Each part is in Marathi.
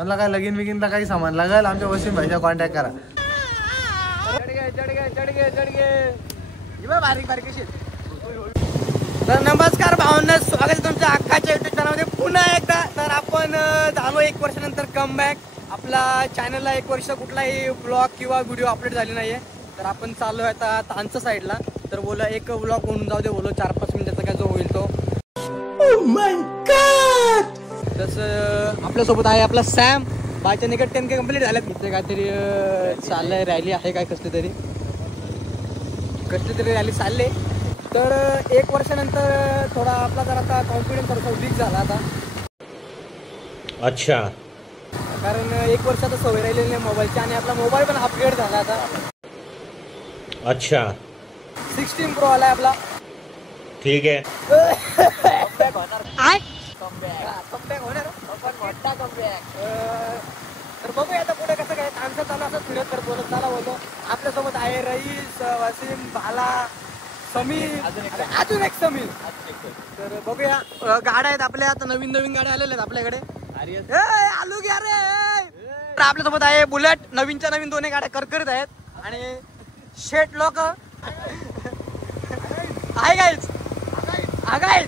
म्हणलं काय लगीन बिगीनला काही सामान लागेल आमच्या वसीम भाईचा कॉन्टॅक्ट करा. बारीक बारीक कशी. तर नमस्कार भावना, स्वागत तुमच्या अख्खाच्या युट्यूब चॅनलमध्ये पुन्हा एकदा. तर आपण झालो 1 वर्षानंतर कमबॅक. आपला चॅनलला 1 वर्ष कुठलाही ब्लॉग किंवा व्हिडिओ अपलोड झाली नाहीये. तर आपण चाललो आहे आता तानचा साईडला. तर बोला एक ब्लॉग होऊन जाऊ दे, बोलो 4-5 मिनिटाचा काय जो होईल तो. Oh my God. तसं आपल्यासोबत आहे आपला सॅम. बायच्या निकट 10K कंप्लीट झाल्यात. इथे काहीतरी चाललंय, रॅली आहे काय कसली तरी रॅली चालले. तर 1 वर्षानंतर थोडा आपला जर आता कॉन्फिडन्स थोडासा वीक झाला आता. अच्छा. कारण 1 वर्ष आता सवय राहिलेली नाही मोबाईलची आणि आपला मोबाईल पण अपग्रेड झाला आता. अच्छा. 16 Pro आलाय आपला. ठीक आहे. तर बघूया आता पुढे कसं काय. तानचा असं फिरत तर बोलत चाला बोलतो. आपल्यासोबत आहे रईस, वसीम, भाला, समीर, अजून एक समीर. तर बघूया गाड्या आहेत आपल्या आता. नवीन गाड्या आलेल्या आहेत आपल्याकडे. आलू घ्या रे. तर आपल्यासोबत आहे बुलेट. नवीनच्या नवीन 2 गाड्या करकरीत आहेत. आणि शेट लोक आहे गाईच आगाय.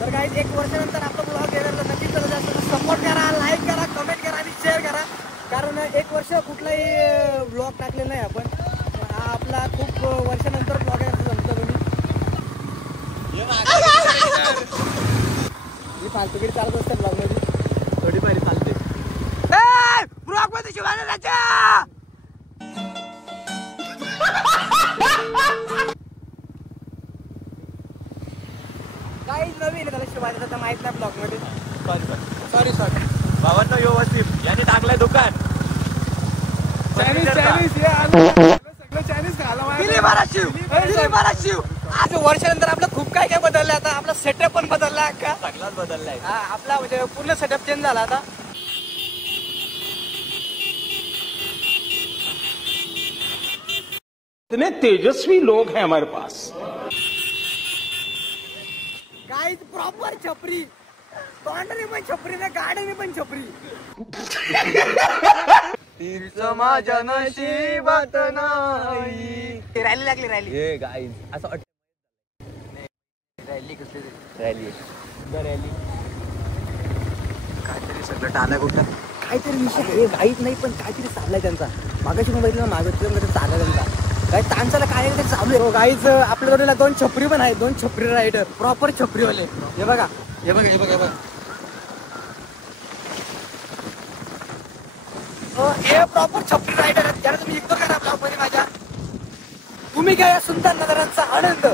तर काही 1 वर्षानंतर आपला ब्लॉग येणार. तर नक्कीच जास्त सपोर्ट करा, लाईक करा, कमेंट करा आणि शेअर करा. कारण 1 वर्ष कुठलाही ब्लॉग टाकलेला नाही आपण. हा आपला खूप वर्षानंतर ब्लॉग आहे असं जमतं तुम्ही. ही फालतूगिरी चालत असते ब्लॉग मध्ये. थोडी फारी फालते ब्लॉग मध्ये शिवाय राजा. काही नवीन त्याला शिवायचं माहित नाही ब्लॉग मध्ये. सॉरी भावांना व्यवस्थित यांनी टाकलंय दुकान. आज वर्षानंतर आपलं खूप काय काय बदललं. आता आपला सेटअप पण बदलला का. सगळाच बदललाय. हा आपला म्हणजे पूर्ण सेटअप चेंज झाला आता. इतने तेजस्वी लोग हैं हमारे पास. गाईज प्रॉपर छपरी. तोंडाने पण छपरी ना, गाड्याने पण छपरी. तिचं माझ्या नशिबात नाही. रॅली लागली रॅली. हे गाईज असं रॅली कसली रॅली काहीतरी सगळं टाळा कुठं काहीतरी विषय आहे. गाईच नाही पण काहीतरी चाललाय त्यांचा. मागाशी मोबाईल मागवलं चालला त्यांचा. काही तांचाला काय चालू आहे. गाईच आपल्याकडे 2 छपरी पण आहेत. 2 छपरी रायडर प्रॉपर छपरीवाले. हे बघा. हे प्रॉपर छपरी रायडर आहेत. त्याला तुम्ही इग्नोर करा ब्लॉग मध्ये माझ्या. तुम्ही काय सुंदर नगरांचा आनंद.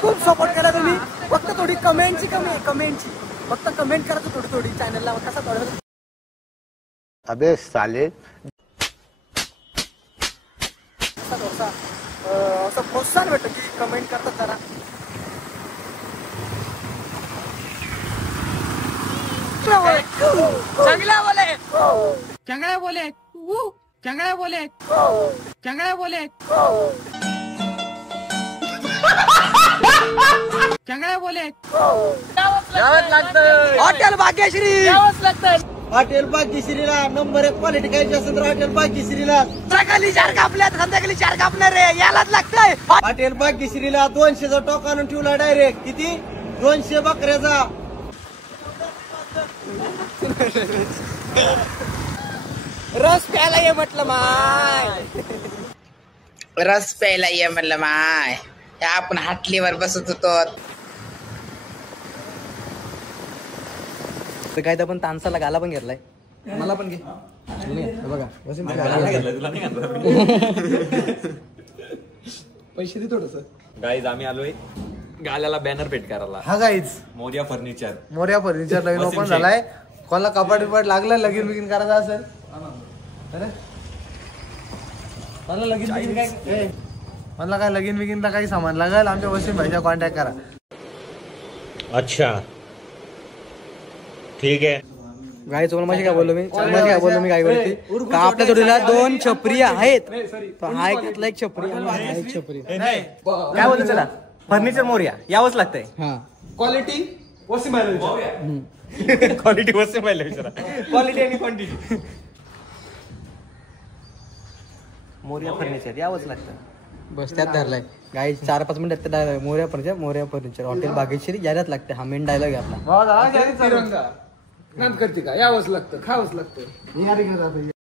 खूप सपोर्ट केला तुम्ही. फक्त थोडी कमेंटची कमी आहे. कमेंटची फक्त कमेंट करायचं थोडी चॅनलला. कसा थोडं अबे साले असं प्रोत्साहन भेटतं की कमेंट करतात जरा. चांगल्या बोले हॉटेल भाग्यश्री. हॉटेल भाग्यश्रीला नंबर 1 क्वालिटी खायची असेल तर हॉटेल भाग्यश्रीला. सकाळी 4 कापल्यात संध्याकाळी 4 कापणार रे, यालाच लागतंय. हॉटेल भाग्यश्रीला 200चा टोक आणून ठेवला डायरेक्ट. किती? 200 बकऱ्याचा. रस प्यायला ये म्हटलं माय. रस प्यायला ये म्हणलं माय. आपण हाटलीवर बसत होतो. काय तर पण तानसाला गाला पण घेतलाय. मला पण घे. बघा पैसे दे थोडस. गाईज आम्ही आलोय गाल्याला बॅनर पेट करायला. हा गाईज मोर्या फर्निचर नवीन ओपन झालाय. कोणाला कपाट बिपाट लागलं लगीन बिगीन करायचं असेल. मला लगीन बिगीन काय मला काय लगीन बिगीनला काही सामान लागेल आमच्या वसीम भाईचा कॉन्टॅक्ट करा. अच्छा ठीक आहे. गाई चोर माझी काय बोललो मी काय करते का आपल्या जोडीला 2 छपरी आहेत. हा एक त्यातला एक छपरी आणि हा एक छपरी. काय बोलतो त्याला फर्निचर मोर्या यावंच लागतंय. क्वालिटी वसीम भाईला विचारा. क्वालिटी आणि क्वांटिटी मोर्या फर्निचर यावंच लागतं. बस त्यात धरलाय गाई. 4-5 मिनिटात मोर्या फर्निचर हॉटेल भाग्यश्री यायलाच लागते. हा मेन डायलॉग आहे आपला. करते का यावंच लागतं खावंच लागतं.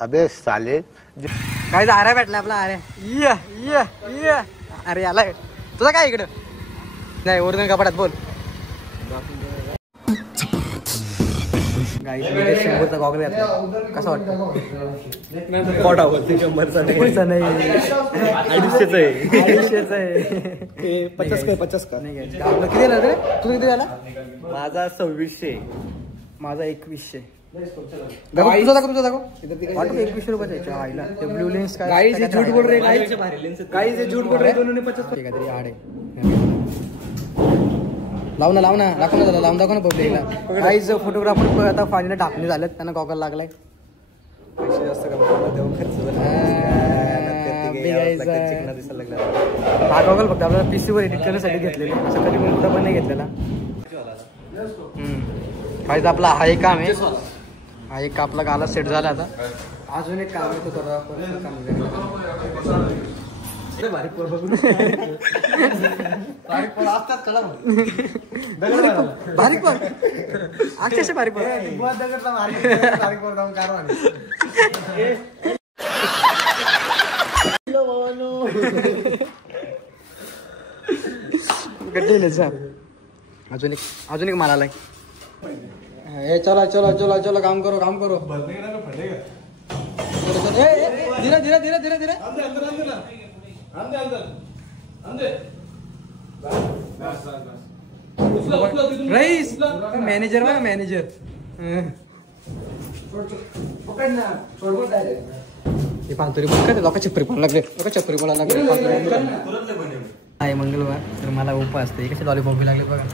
अबे साले. काय आऱ्या भेटला आपला आऱ्या. अरे याला तुझा काय इकडं नाही ओरिजिनल कपाटात बोल. गाई 100चा गॉगल घातला कसं वाटतं. 100चा नाही 250चा आहे. 50 का नाही आपलं किती झालं रे. तू किती झाला. माझा 2600. माझा 2100. तुझा दाखव 2100 रुपयाचा आईला. ब्लू लेन्स काय झूट बोल रे. काही झूट बोल रे. 50 काहीतरी आड आहे. लाव ना दाखव ना लावून दाखव ना पब्लिकला. काहीच फोटोग्राफर आता फायनल टाकणे झालेत. त्यांना गॉगल लागलाय. पैसे जास्त हा गॉगल फक्त आपल्याला पीसीवर एडिट करण्यासाठी घेतलेले. असं कधी पण कुठं पण नाही घेतलेला. काहीच आपला हा एक काम आहे. हा एक आपला गाला सेट झाला. आता अजून एक काम आहे तो करा. बारीक पोर बघून बारीक पोर असतात कळा. बारीक पोर अक्षरशः बारीक पोर बारीक पोर जाऊन कारवा. अजून एक माल आलाय. चलो काम करो धीरे रईस मॅनेजर हे पांतोरी पण काय लोक चपरी पण लागले. आहे मंगळवार तर मला उपवास असते. कसे लॉलीपॉप लागले बघा.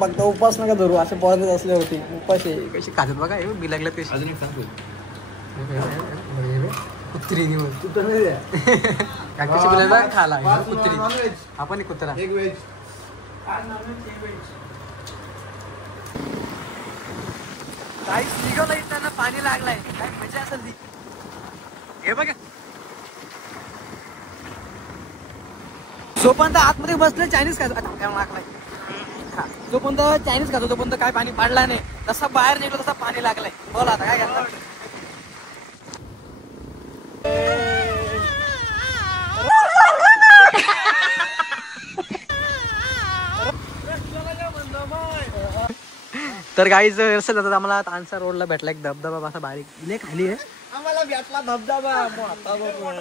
बघता उपास नका धरू. असे पॉइंट असले होते उपास कशी खातात बघा. हे बी लागले कशी. अजून एक सांगतो कुत्री खाला कुत्री. आपण कुत्रा काही निघाला त्यांना पाणी लागलाय. काय मजा असेल ती. हे बघा जोपर्यंत आतमध्ये बसले चायनीज खायचं लागलाय. जोपर्यंत चायनीज खातो तोपर्यंत काय पाणी पाडला नाही. तसा बाहेर निघलो तसा पाणी लागलाय. बोला आता काय करणार. तर गाईज असेल तर आम्हाला तानसा रोडला भेटला एक धबधबा असा बारीक इले खाली आहे. आम्हाला भेटला धबधबा वॉटरफॉल.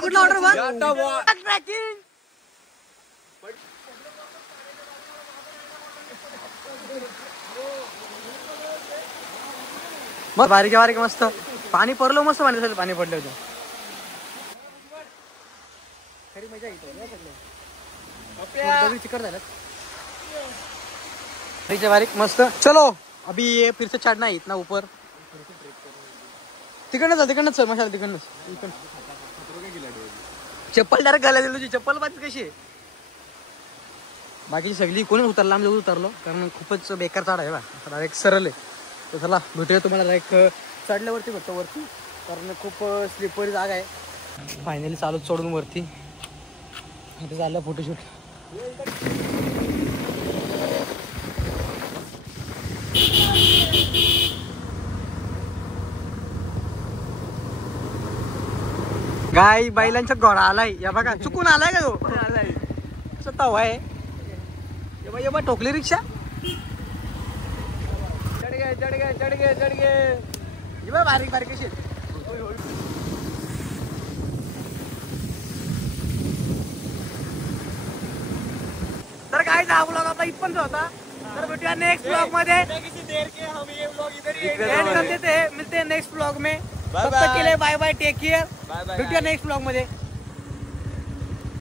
कुठला वॉटरफॉल. मग बारीक मस्त पाणी पडलं. मस्त पाणी पडलं होतं. खरी मजा येते. चिकट झालं बारीक मस्त. चलो अभी ये फिर से चढ़ना है इतना ऊपर. तिकडनं चल मशाला तिकडनंच. चप्पल डायरेक्ट घालायला तुझी चप्पल बाकी कशी आहे. बाकीची सगळी कोणी उतरला आम्ही उतरलो कारण खूपच बेकार चढ आहे बा डायरेक्ट सरळ आहे. तर चला भेटूया तुम्हाला डायरेक्ट चढल्यावरती भेटतो वरती कारण खूप स्लिपरी जागा आहे. फायनली चालू चढून वरती इथे झालं फोटोशूट. गाय बैलांचा घोडा आलाय या बघा चुकून आलाय का तो असं तवा आहे. ये बा ठोकली रिक्षा चढ गे बारीक बारीक कशी तर काय हा ब्लॉग आपला इथपर्यंत होता. तर भेटूया नेक्स्ट ब्लॉग मध्ये. मिलते हैं नेक्स्ट ब्लॉग में. तब तक के लिए बाय बाय टेक केयर. भेटूया नेक्स्ट ब्लॉग मध्ये.